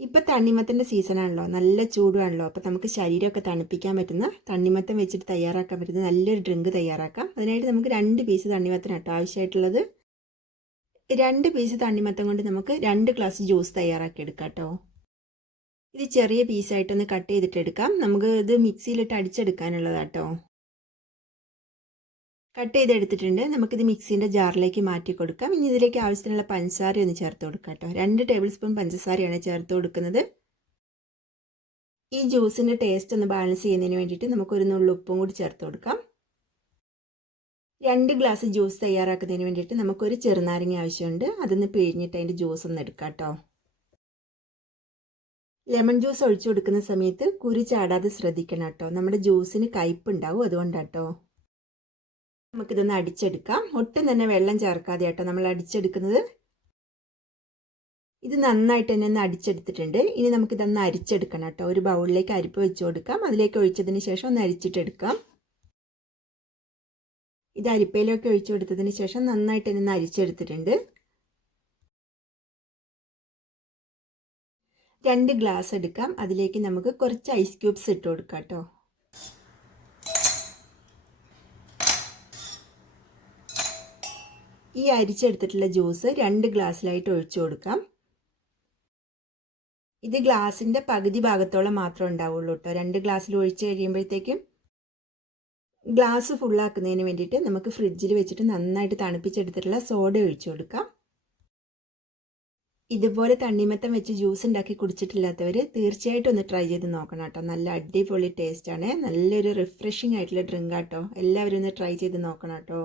ഇപ്പം തണ്ണിമത്തന്റെ സീസണാണല്ലോ നല്ല ചൂടുവാണല്ലോ അപ്പോൾ നമുക്ക് ശരീരമൊക്കെ തണുപ്പിക്കാൻ പറ്റുന്ന തണ്ണിമത്തം വെച്ചിട്ട് തയ്യാറാക്കാൻ പറ്റുന്ന നല്ലൊരു ഡ്രിങ്ക് തയ്യാറാക്കാം. അതിനായിട്ട് നമുക്ക് രണ്ട് പീസ് തണ്ണിമത്തനാട്ടോ ആവശ്യമായിട്ടുള്ളത്. രണ്ട് പീസ് തണ്ണിമത്തം കൊണ്ട് നമുക്ക് രണ്ട് ഗ്ലാസ് ജ്യൂസ് തയ്യാറാക്കി എടുക്കാം കേട്ടോ ഇത് ചെറിയ പീസായിട്ടൊന്ന് കട്ട് ചെയ്തിട്ട് എടുക്കാം. നമുക്ക് ഇത് മിക്സിയിലിട്ട് അടിച്ചെടുക്കാനുള്ളതാട്ടോ കട്ട് ചെയ്തെടുത്തിട്ടുണ്ട്. നമുക്കിത് മിക്സീന്റെ ജാറിലേക്ക് മാറ്റി കൊടുക്കാം. ഇനി ഇതിലേക്ക് ആവശ്യത്തിനുള്ള പഞ്ചസാര ഒന്ന് ചേർത്ത് കൊടുക്കാം കേട്ടോ. രണ്ട് ടേബിൾ സ്പൂൺ പഞ്ചസാരയാണ് ചേർത്ത് കൊടുക്കുന്നത്. ഈ ജ്യൂസിന്റെ ടേസ്റ്റ് ഒന്ന് ബാലൻസ് ചെയ്യുന്നതിന് വേണ്ടിയിട്ട് നമുക്കൊരു നുള്ളു ഉപ്പും കൂടി ചേർത്ത് കൊടുക്കാം. രണ്ട് ഗ്ലാസ് ജ്യൂസ് തയ്യാറാക്കുന്നതിന് വേണ്ടിയിട്ട് നമുക്കൊരു ചെറുനാരങ്ങ ആവശ്യമുണ്ട്. അതൊന്ന് പിഴിഞ്ഞിട്ട് അതിന്റെ ജ്യൂസ് ഒന്ന് എടുക്കാം കേട്ടോ. ലെമൺ ജ്യൂസ് ഒഴിച്ചു കൊടുക്കുന്ന സമയത്ത് കുരു ചാടാതെ ശ്രദ്ധിക്കണം കേട്ടോ. നമ്മുടെ ജ്യൂസിന് കയ്പ്പുണ്ടാവും അതുകൊണ്ടാട്ടോ നമുക്കിതൊന്ന് അടിച്ചെടുക്കാം. ഒട്ടും തന്നെ വെള്ളം ചേർക്കാതെ കേട്ടോ നമ്മൾ അടിച്ചെടുക്കുന്നത്. ഇത് നന്നായിട്ട് തന്നെ ഒന്ന് അടിച്ചെടുത്തിട്ടുണ്ട്. ഇനി നമുക്കിതൊന്ന് അരിച്ചെടുക്കണം കേട്ടോ. ഒരു ബൗളിലേക്ക് അരിപ്പ് വെച്ച് കൊടുക്കാം. അതിലേക്ക് ഒഴിച്ചതിന് ശേഷം ഒന്ന് അരിച്ചിട്ടെടുക്കാം. ഇത് അരിപ്പയിലേക്ക് ഒഴിച്ചു കൊടുത്തതിന് ശേഷം നന്നായിട്ട് തന്നെ ഒന്ന് അരിച്ചെടുത്തിട്ടുണ്ട്. രണ്ട് ഗ്ലാസ് എടുക്കാം. അതിലേക്ക് നമുക്ക് കുറച്ച് ഐസ് ക്യൂബ്സ് ഇട്ട് കൊടുക്കാം കേട്ടോ. ഈ അരിച്ചെടുത്തിട്ടുള്ള ജ്യൂസ് രണ്ട് ഗ്ലാസ്സിലായിട്ട് ഒഴിച്ചു കൊടുക്കാം. ഇത് ഗ്ലാസിന്റെ പകുതി ഭാഗത്തോളം മാത്രമേ ഉണ്ടാവുള്ളൂ കേട്ടോ. രണ്ട് ഗ്ലാസ്സിൽ ഒഴിച്ച് കഴിയുമ്പോഴത്തേക്കും ഗ്ലാസ് ഫുള്ളാക്കുന്നതിന് വേണ്ടിയിട്ട് നമുക്ക് ഫ്രിഡ്ജിൽ വെച്ചിട്ട് നന്നായിട്ട് തണുപ്പിച്ചെടുത്തിട്ടുള്ള സോഡ ഒഴിച്ചു കൊടുക്കാം. ഇതുപോലെ തണ്ണിമത്തം വെച്ച് ജ്യൂസ് ഉണ്ടാക്കി കുടിച്ചിട്ടില്ലാത്തവർ തീർച്ചയായിട്ടും ഒന്ന് ട്രൈ ചെയ്ത് നോക്കണം കേട്ടോ. നല്ല അടിപൊളി ടേസ്റ്റാണ് നല്ലൊരു റിഫ്രഷിംഗ് ആയിട്ടുള്ള ഡ്രിങ്ക് ആട്ടോ. എല്ലാവരും ഒന്ന് ട്രൈ ചെയ്ത് നോക്കണം കേട്ടോ.